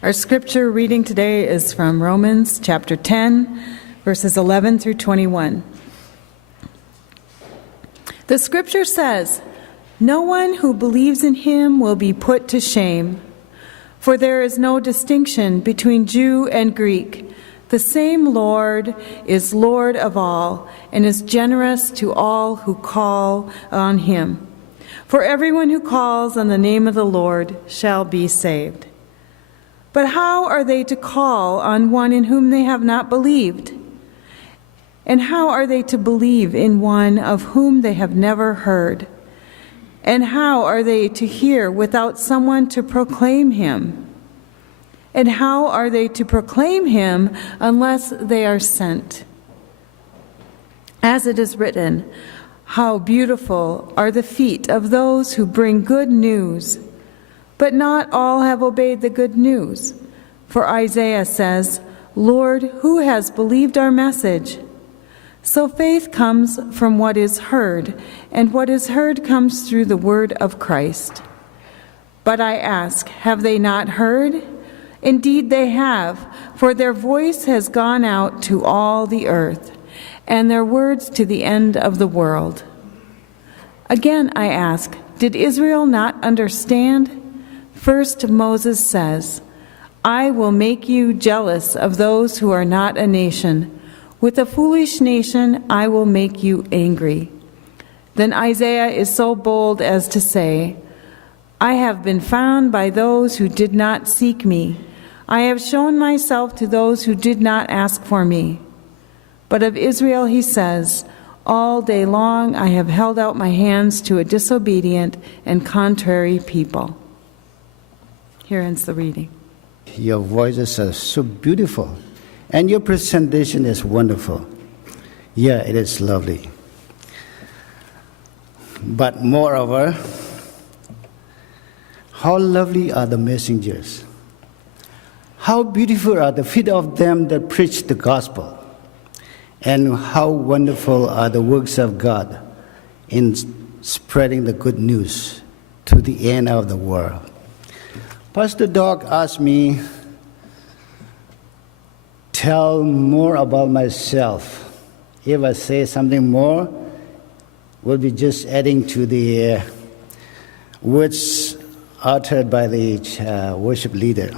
Our scripture reading today is from Romans chapter 10, verses 11 through 21. The scripture says, "No one who believes in him will be put to shame, for there is no distinction between Jew and Greek. The same Lord is Lord of all and is generous to all who call on him. For everyone who calls on the name of the Lord shall be saved. But how are they to call on one in whom they have not believed? And how are they to believe in one of whom they have never heard? And how are they to hear without someone to proclaim him? And how are they to proclaim him unless they are sent? As it is written, how beautiful are the feet of those who bring good news. But not all have obeyed the good news. For Isaiah says, Lord, who has believed our message? So faith comes from what is heard, and what is heard comes through the word of Christ. But I ask, have they not heard? Indeed they have, for their voice has gone out to all the earth, and their words to the end of the world. Again I ask, did Israel not understand? First Moses says, I will make you jealous of those who are not a nation. With a foolish nation I will make you angry. Then Isaiah is so bold as to say, I have been found by those who did not seek me. I have shown myself to those who did not ask for me. But of Israel he says, all day long I have held out my hands to a disobedient and contrary people. Here ends the reading. Your voices are so beautiful, and your presentation is wonderful. Yeah, it is lovely. But moreover, how lovely are the messengers. How beautiful are the feet of them that preach the gospel. And how wonderful are the works of God in spreading the good news to the end of the world. Pastor Doc asked me, tell more about myself. If I say something more, we'll be just adding to the words uttered by the worship leader.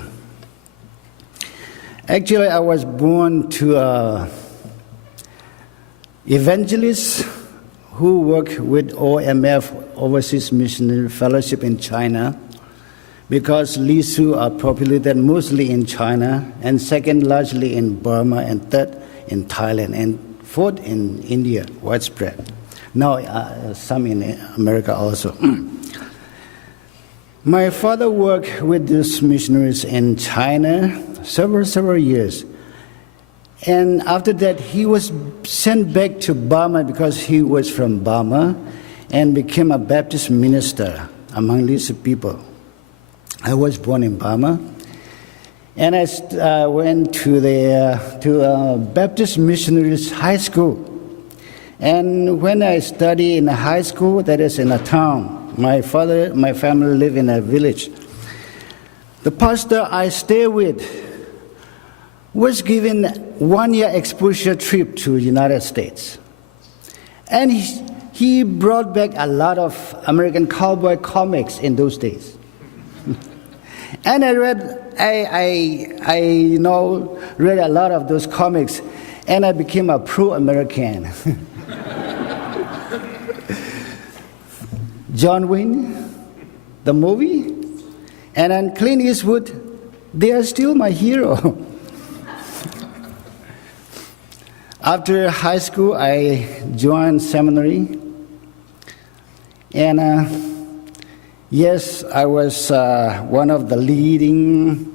Actually, I was born to an evangelist who worked with OMF, Overseas Missionary Fellowship in China, because Lisu are populated mostly in China, and second largely in Burma, and third in Thailand, and fourth in India, widespread. Now some in America also. My father worked with these missionaries in China several years. And after that, he was sent back to Burma because he was from Burma and became a Baptist minister among these people. I was born in Burma, and I went to Baptist Missionaries High School. And when I studied in a high school, that is in a town, my family lived in a village. The pastor I stayed with was given 1 year exposure trip to the United States. And he brought back a lot of American cowboy comics in those days. And I read a lot of those comics, and I became a pro-American. John Wayne, the movie, and then Clint Eastwood, they are still my hero. After high school, I joined seminary, and yes, I was one of the leading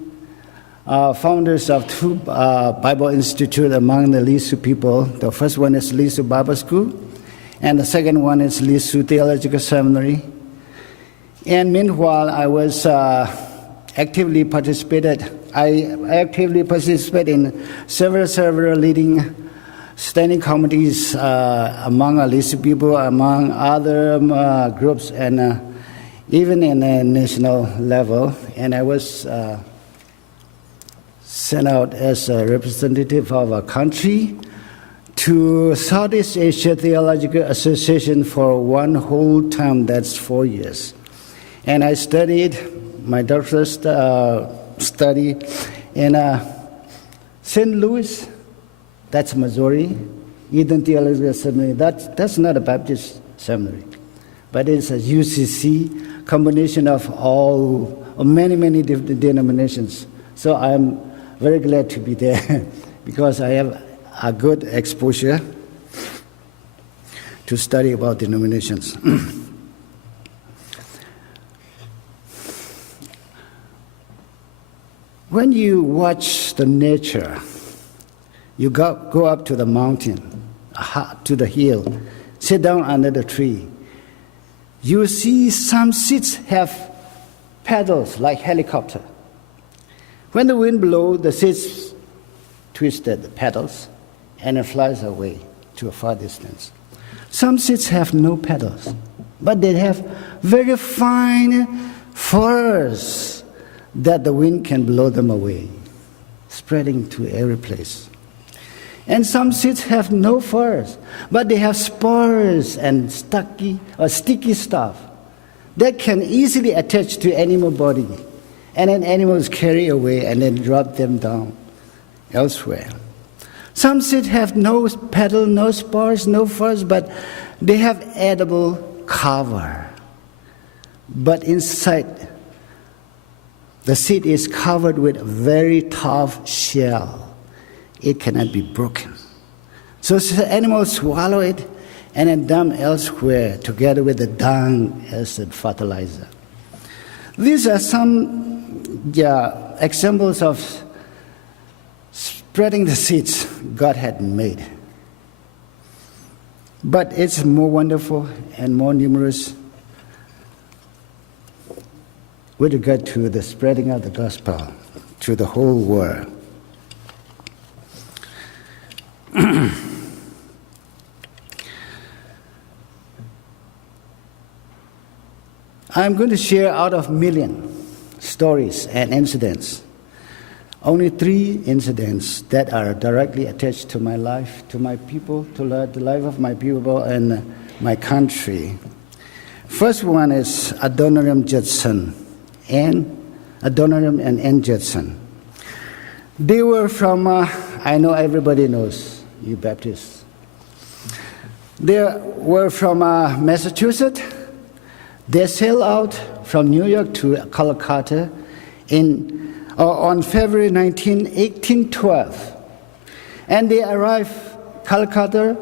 founders of two Bible institutes among the Lisu people. The first one is Lisu Bible School, and the second one is Lisu Theological Seminary. And meanwhile, I was actively participated in several leading standing committees among Lisu people, among other groups, and even in a national level. And I was sent out as a representative of our country to Southeast Asia Theological Association for one whole term, that's 4 years. And I studied my doctoral study in St. Louis, that's Missouri, Eden Theological Seminary. That's not a Baptist seminary, but it's a UCC, combination of many different denominations. So I'm very glad to be there because I have a good exposure to study about denominations. When you watch the nature, you go up to the mountain, to the hill, sit down under the tree, you see some seeds have paddles like helicopter. When the wind blows, the seeds twisted the paddles and it flies away to a far distance. Some seeds have no petals, but they have very fine furs that the wind can blow them away, spreading to every place. And some seeds have no furs, but they have spores and sticky stuff that can easily attach to animal body, and then animals carry away and then drop them down elsewhere. Some seeds have no petal, no spores, no furs, but they have edible cover. But inside, the seed is covered with a very tough shell. It cannot be broken. So animals swallow it and then dump elsewhere together with the dung as the fertilizer. These are some examples of spreading the seeds God had made. But it's more wonderful and more numerous with regard to the spreading of the gospel to the whole world. I'm going to share out of million stories and incidents, only 3 incidents that are directly attached to my life, to my people, to the life of my people and my country. First one is Adoniram Judson and Ann Judson. They were from, I know everybody knows, you Baptists. They were from Massachusetts. They sailed out from New York to Calcutta on February 19, 1812. And they arrived Calcutta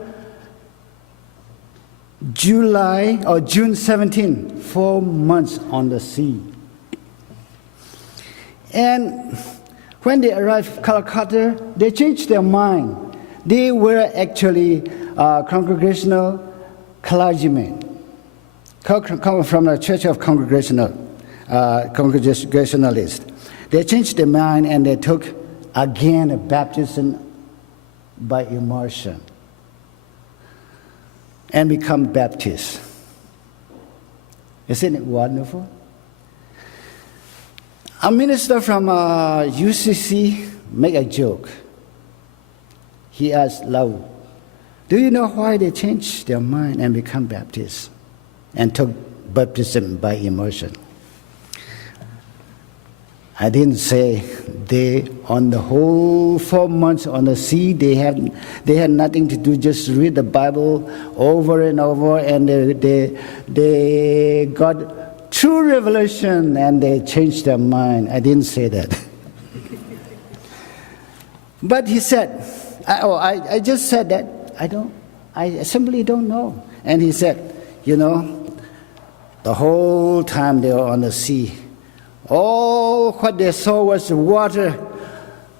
June 17, 4 months on the sea. And when they arrived Calcutta, they changed their mind. They were actually congregational clergymen, come from the Church of Congregationalists. They changed their mind and they took again a baptism by immersion and become Baptists. Isn't it wonderful? A minister from UCC made a joke. He asked Lau, do you know why they changed their mind and become Baptists and took baptism by immersion? I didn't say they, on the whole 4 months on the sea, they had nothing to do, just read the Bible over and over, and they got true revelation and they changed their mind. I didn't say that. But he said, I just said that, I simply don't know. And he said, the whole time they were on the sea, all what they saw was water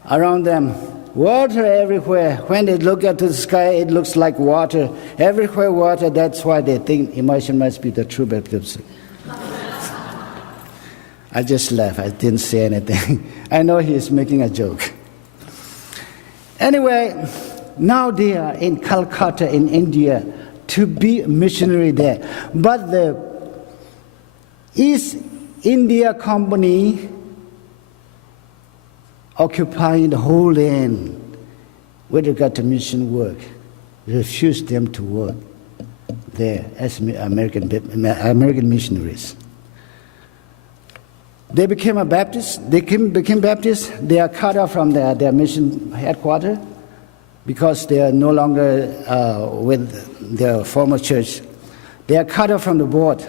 around them, water everywhere. When they look at the sky, it looks like water. Everywhere water, that's why they think immersion must be the true baptism. I just laughed. I didn't say anything. I know he's making a joke. Anyway, now they are in Calcutta in India to be a missionary there. But the East India Company occupying the whole land with regard to mission work, refused them to work there as American missionaries. They became a Baptist. They became Baptists. They are cut off from their mission headquarters because they are no longer with their former church. They are cut off from the board.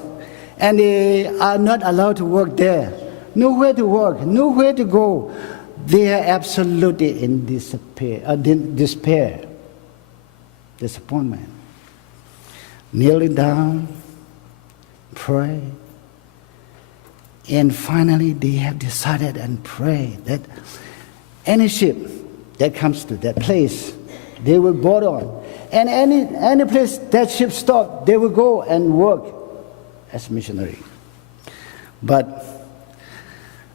And they are not allowed to work there. Nowhere to work, nowhere to go. They are absolutely in despair, disappointment. Kneeling down, pray. And finally, they have decided and prayed that any ship that comes to that place, they will board on. And any place that ship stops, they will go and work as missionary. But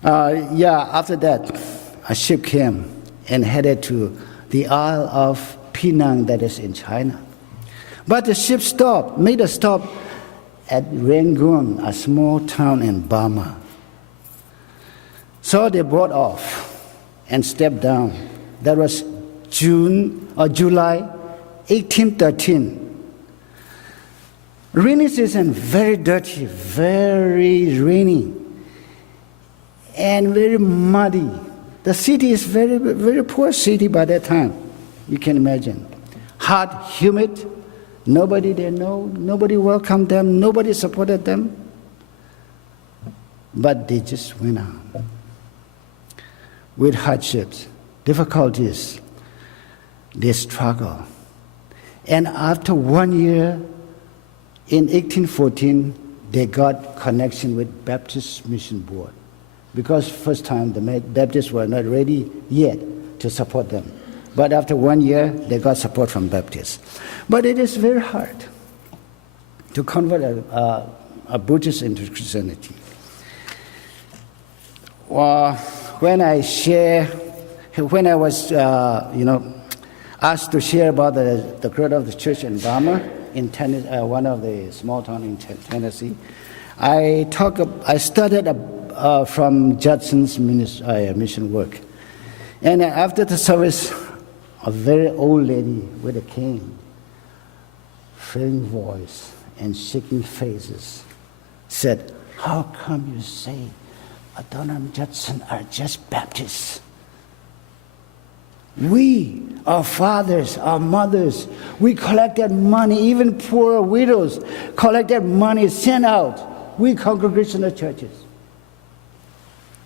after that, a ship came and headed to the Isle of Penang that is in China. But the ship made a stop at Rangoon, a small town in Burma. So they brought off and stepped down. That was July 1813. Rainy season, very dirty, very rainy, and very muddy. The city is very, very poor city by that time. You can imagine. Hot, humid. Nobody they know. Nobody welcomed them. Nobody supported them. But they just went on with hardships, difficulties. They struggle. And after 1 year, in 1814, they got connection with Baptist Mission Board. Because first time the Baptists were not ready yet to support them. But after 1 year, they got support from Baptists. But it is very hard to convert a Buddhist into Christianity. When I was asked to share about the growth of the church in Burma, in Tennessee, one of the small town in Tennessee, I started from Judson's mission work. And after the service, a very old lady with a cane, failing voice and shaking faces, said, "How come you say Adonai and Judson are just Baptists? We, our fathers, our mothers, we collected money, even poor widows collected money, sent out. We congregational churches."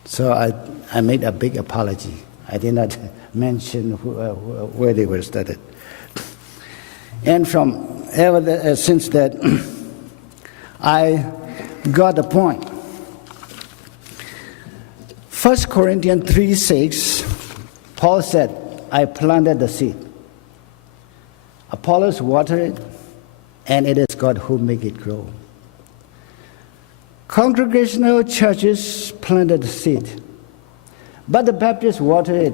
So I made a big apology. I did not mention where they were started. And since that, I got the point. 1 Corinthians 3:6, Paul said, "I planted the seed. Apollos watered it, and it is God who make it grow." Congregational churches planted the seed, but the Baptists watered it,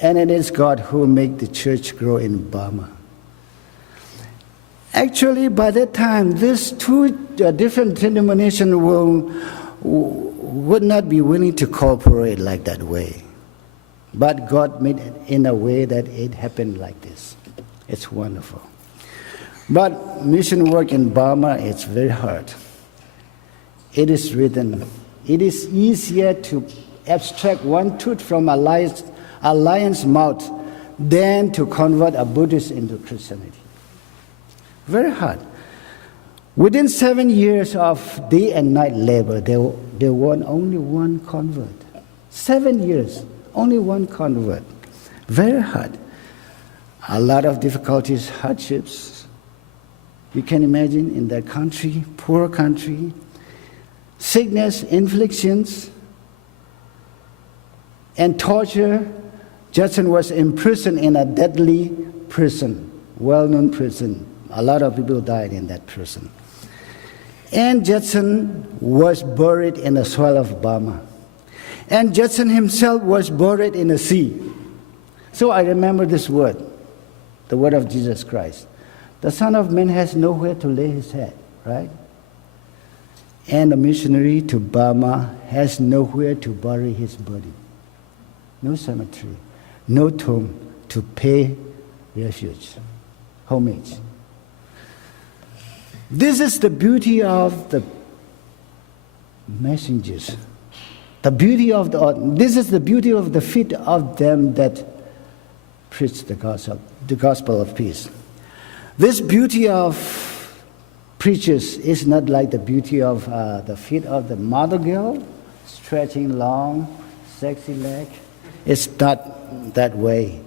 and it is God who make the church grow in Burma. Actually, by that time, these two different denominations would not be willing to cooperate like that way. But God made it in a way that it happened like this. It's wonderful. But mission work in Burma, it's very hard. It is written, it is easier to abstract one tooth from a lion's mouth than to convert a Buddhist into Christianity. Very hard. Within 7 years of day and night labor, there was only one convert. 7 years, only one convert. Very hard. A lot of difficulties, hardships. You can imagine in that country, poor country, sickness, afflictions, and torture. Judson was imprisoned in a deadly prison, well-known prison. A lot of people died in that prison. And Judson was buried in the soil of Burma. And Judson himself was buried in the sea. So I remember this word, the word of Jesus Christ. The Son of Man has nowhere to lay his head, right? And the missionary to Burma has nowhere to bury his body. no cemetery, no tomb to pay refuge, homage. This is the beauty of the messengers. This is the beauty of the feet of them that preach the gospel of peace. This beauty of preachers is not like the beauty of the feet of the model girl, stretching long, sexy leg. It's not that way.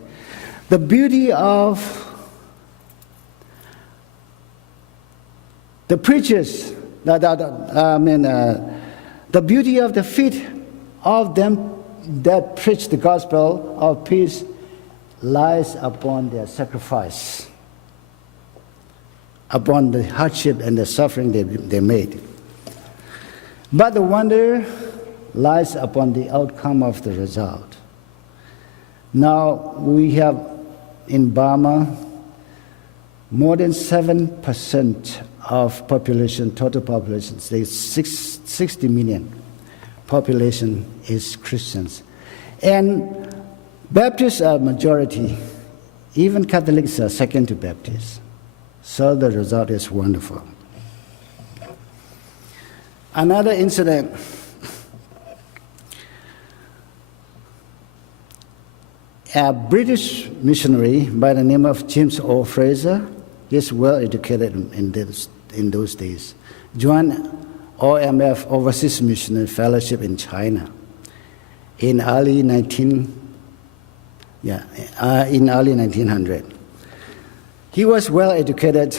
The beauty of the preachers, the beauty of the feet of them that preach the gospel of peace lies upon their sacrifice, upon the hardship and the suffering they made. But the wonder lies upon the outcome of the result. Now we have in Burma more than 7% of population, total population, say 60 million population is Christians. And Baptists are majority. Even Catholics are second to Baptists. So the result is wonderful. Another incident. A British missionary by the name of James O. Fraser, he's well educated in those days, joined OMF, Overseas Missionary Fellowship in China, in early 1900. He was well educated,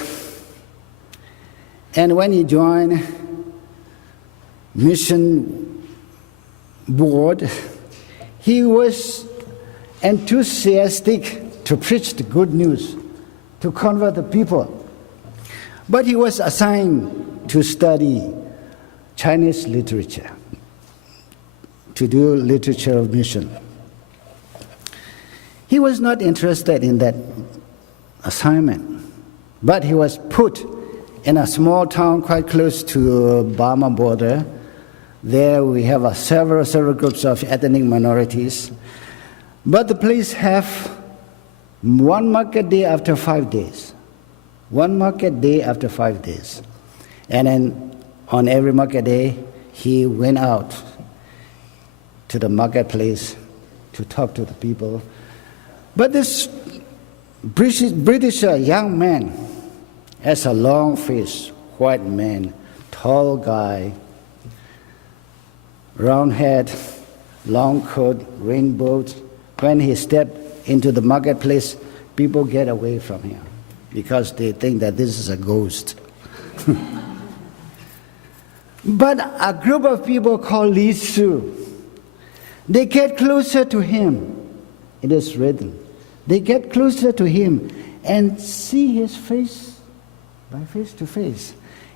and when he joined mission board, he was enthusiastic to preach the good news, to convert the people. But he was assigned to study Chinese literature, to do literature of mission. He was not interested in that assignment, but he was put in a small town quite close to Burma border. There we have several groups of ethnic minorities. But the place have one market day after 5 days. One market day after 5 days. And then on every market day, he went out to the marketplace to talk to the people. But this British young man has a long face, white man, tall guy, round head, long coat, rainbow. When he stepped into the marketplace, people get away from him because they think that this is a ghost. But a group of people called Li Su, they get closer to him. It is written. They get closer to him and see his face by face to face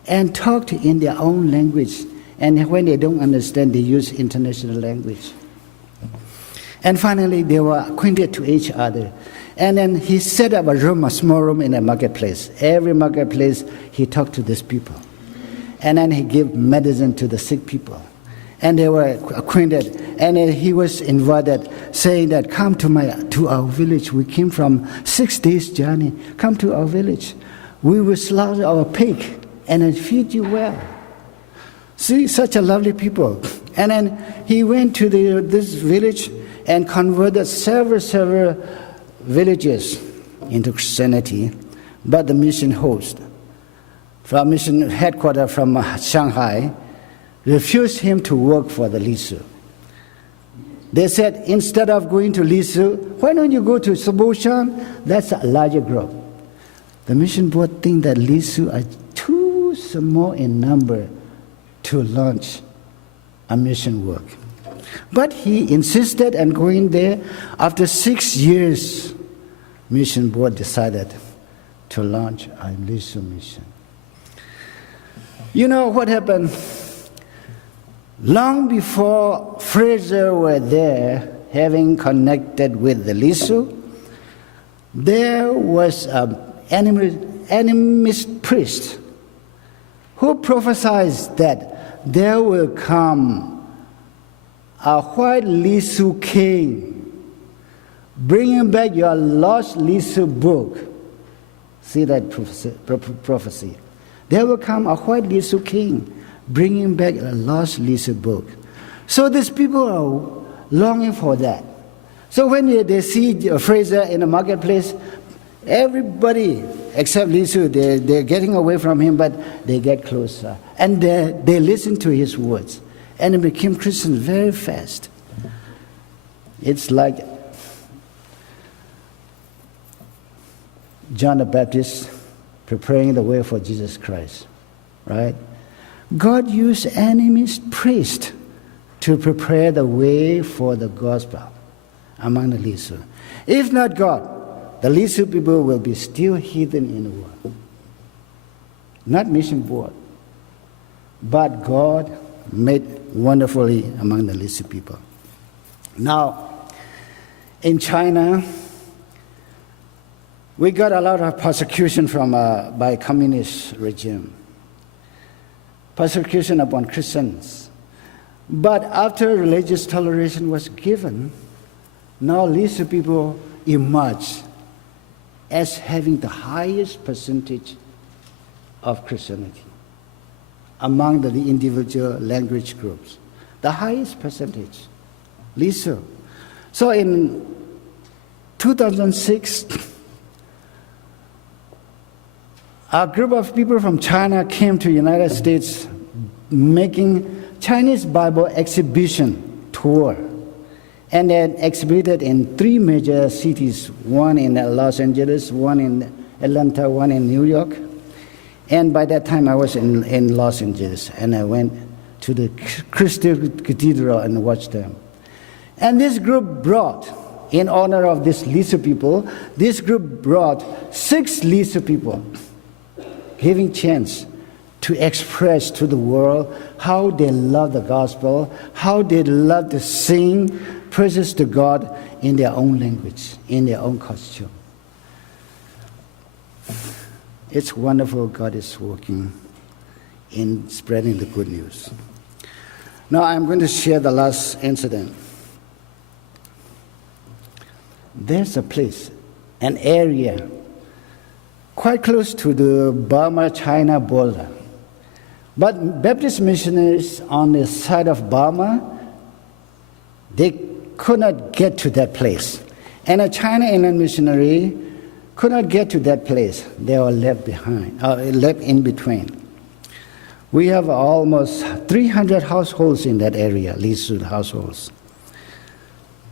and talk in their own language. And when they don't understand, they use international language. And finally, they were acquainted to each other. And then he set up a small room in a marketplace. Every marketplace, he talked to these people. And then he gave medicine to the sick people. And they were acquainted. And then he was invited, saying that, come to our village. We came from 6 days' journey. Come to our village. We will slaughter our pig and then feed you well. See, such a lovely people. And then he went to this village and converted several villages into Christianity. But the mission host, from mission headquarters from Shanghai, refused him to work for the Li Su. They said, instead of going to Li Su, why don't you go to Saboshan? That's a larger group. The mission board think that Li Su are too small in number to launch a mission work. But he insisted on going there. After 6 years, mission board decided to launch a Li Su mission. You know what happened? Long before Fraser were there, having connected with the Li Su, there was an animist priest who prophesied that there will come a white Li Su king bringing back your lost Lisa book. See that prophecy. There will come a white Lisa king, bringing back a lost Lisa book. So these people are longing for that. So when they see Fraser in the marketplace, everybody except Lisa, they're getting away from him, but they get closer. And they listen to his words. And they became Christians very fast. It's like John the Baptist preparing the way for Jesus Christ, right? God used enemies, priests, to prepare the way for the gospel among the Lisu. If not God, the Lisu people will be still hidden in the world. Not mission board, but God made wonderfully among the Lisu people. Now, in China, we got a lot of persecution by communist regime. Persecution upon Christians. But after religious toleration was given, now Lisu people emerged as having the highest percentage of Christianity among the individual language groups. The highest percentage, Lisu. So in 2006, a group of people from China came to the United States making Chinese Bible exhibition tour. And then exhibited in 3 major cities, one in Los Angeles, one in Atlanta, one in New York. And by that time I was in Los Angeles, and I went to the Crystal Cathedral and watched them. And this group brought, in honor of these Lisu people, this group brought 6 Lisu people, giving chance to express to the world how they love the gospel, how they love to sing praises to God in their own language, in their own costume. It's wonderful God is working in spreading the good news. Now I'm going to share the last incident. There's a place, an area, quite close to the Burma-China border. But Baptist missionaries on the side of Burma, they could not get to that place. And a China inland missionary could not get to that place. They were left behind, left in between. We have almost 300 households in that area, Lisu households.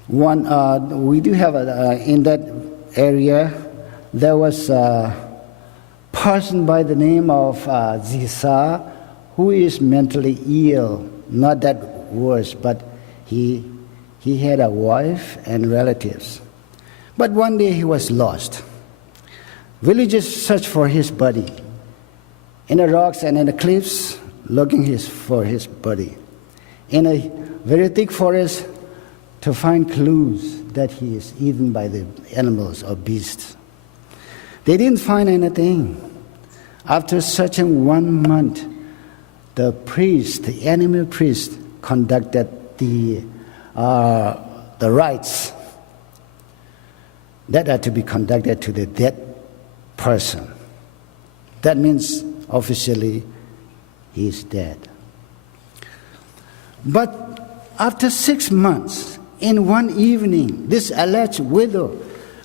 We do have in that area, there was a person by the name of Zisa, who is mentally ill, not that worse, but he had a wife and relatives. But one day he was lost. Villagers searched for his body in the rocks and in the cliffs, looking for his body. In a very thick forest to find clues that he is eaten by the animals or beasts. They didn't find anything. After searching 1 month, the animal priest, conducted the rites that are to be conducted to the dead person. That means officially he is dead. But after 6 months, in one evening, this alleged widow,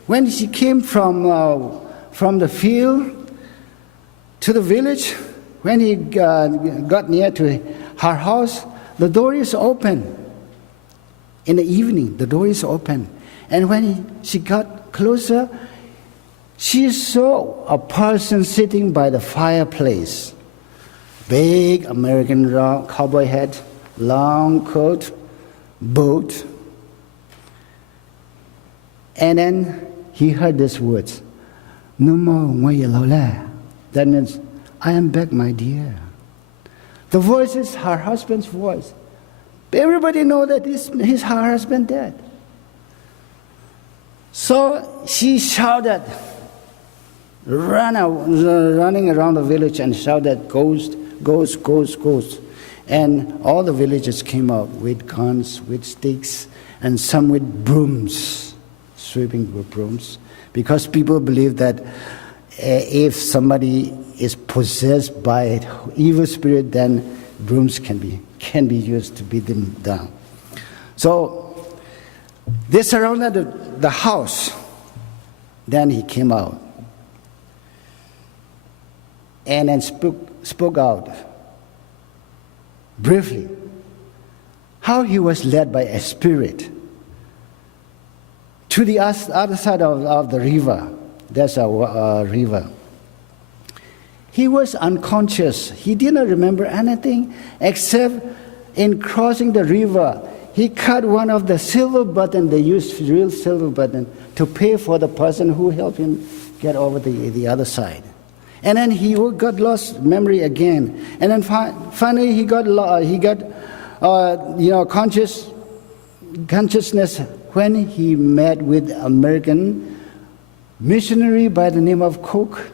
when she came from the field to the village, when he got near to her house, the door is open. In the evening, the door is open. And when she got closer, she saw a person sitting by the fireplace. Big American cowboy hat, long coat, boot. And then he heard these words, "No more ngoy lao la." That means, "I am back, my dear." The voice is her husband's voice. Everybody knows that her husband dead. So she shouted, running around the village and shouted, "Ghost, ghost, ghost, ghost." And all the villagers came out with guns, with sticks, and some with brooms, sweeping brooms, because people believe that if somebody is possessed by an evil spirit, then brooms can be used to beat them down. So they surrounded the house. Then he came out and then spoke out briefly how he was led by a spirit to the other side of the river. There's a river. He was unconscious. He didn't remember anything except in crossing the river, he cut one of the silver button. They used real silver button to pay for the person who helped him get over the other side. And then he got lost memory again. And then finally he got consciousness when he met with American missionary by the name of Cook,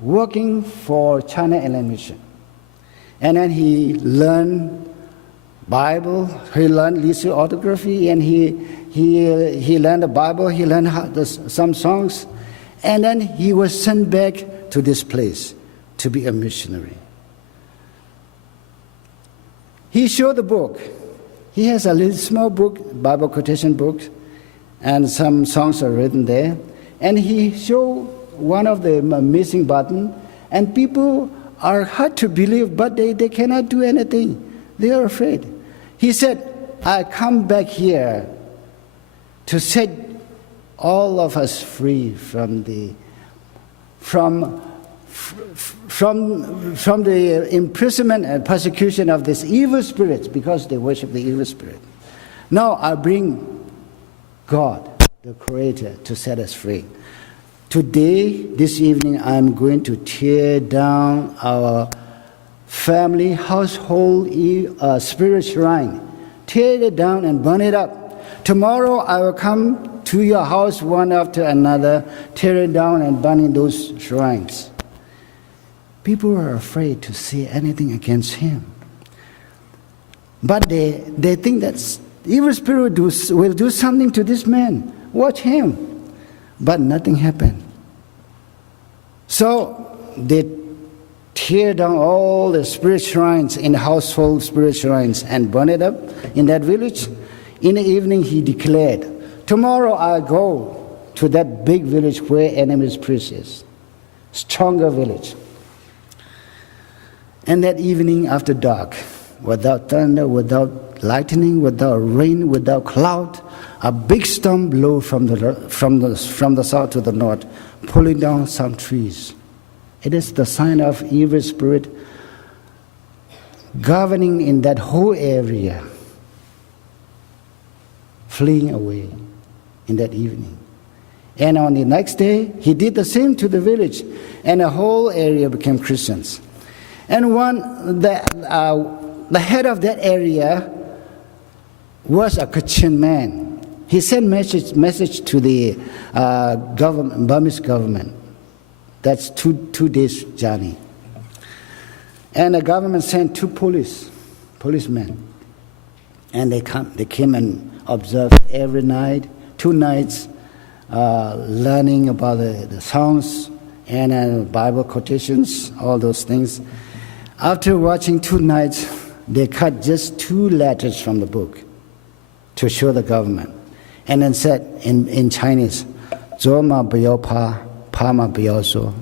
working for China Inland Mission. And then he learned Bible, he learned lithography, and he learned the Bible, he learned some songs, and then he was sent back to this place to be a missionary. He showed the book. He has a little small book, Bible quotation book, and some songs are written there. And he showed one of the missing button, and people are hard to believe, but they cannot do anything. They are afraid. He said, I come back here to set all of us free from the imprisonment and persecution of this evil spirit, because they worship the evil spirit. Now I bring God, the Creator, to set us free. Today, this evening, I'm going to tear down our family, household, spirit shrine. Tear it down and burn it up. Tomorrow, I will come to your house one after another, tear it down and burning those shrines. People are afraid to say anything against him. But they think that evil spirit will do something to this man. Watch him. But nothing happened. So they tear down all the spirit shrines in the household spirit shrines and burn it up in that village. In the evening he declared, tomorrow I'll go to that big village where enemy's priest is. Stronger village. And that evening after dark, without thunder, without lightning, without rain, without cloud, a big storm blew from the south to the north, pulling down some trees. It is the sign of evil spirit governing in that whole area, fleeing away in that evening. And on the next day, he did the same to the village, and the whole area became Christians. And the head of that area was a Christian man. He sent message to the Burmese government. That's two days journey. And the government sent two policemen. And they came and observed every night, 2 nights, learning about the songs and Bible quotations, all those things. After watching 2 nights, they cut just 2 letters from the book to show the government. And then said in Chinese, "Zhou ma biao pa, pa ma biao zhou."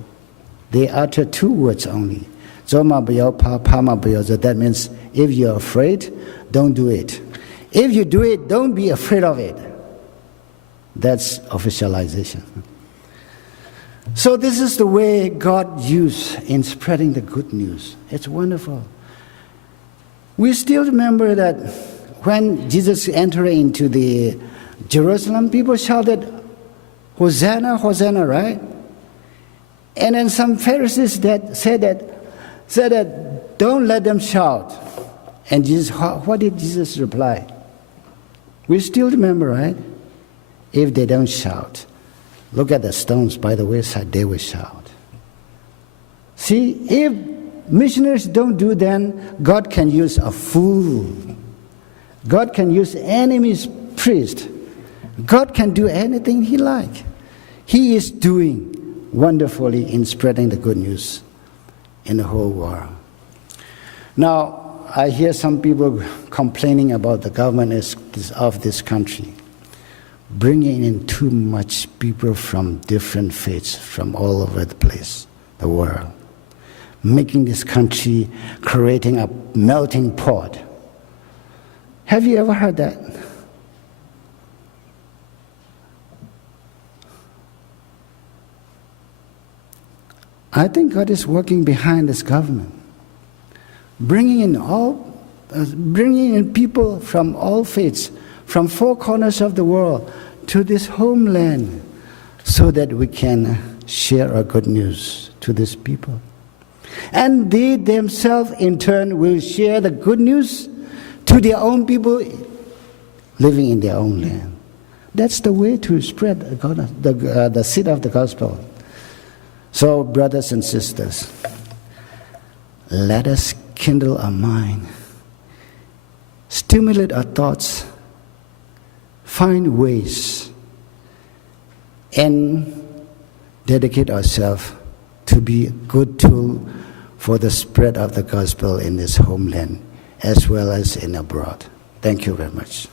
They uttered 2 words only. "Zhou ma biao pa, pa ma biao zhou." That means if you're afraid, don't do it. If you do it, don't be afraid of it. That's officialization. So this is the way God used in spreading the good news. It's wonderful. We still remember that when Jesus entered into the Jerusalem, people shouted, "Hosanna, Hosanna," right? And then some Pharisees that said that, "Don't let them shout." And Jesus, what did Jesus reply? We still remember, right? If they don't shout, look at the stones by the wayside, they will shout. See, if missionaries don't do, then God can use a fool. God can use enemy's priest. God can do anything He likes. He is doing wonderfully in spreading the good news in the whole world. Now, I hear some people complaining about the government of this country, bringing in too much people from different faiths from all over the place, the world, making this country, creating a melting pot. Have you ever heard that? I think God is working behind this government, bringing in people from all faiths, from four corners of the world to this homeland, so that we can share our good news to these people. And they themselves, in turn, will share the good news to their own people living in their own land. That's the way to spread the seed of the gospel. So, brothers and sisters, let us kindle our mind, stimulate our thoughts, find ways, and dedicate ourselves to be a good tool for the spread of the gospel in this homeland as well as in abroad. Thank you very much.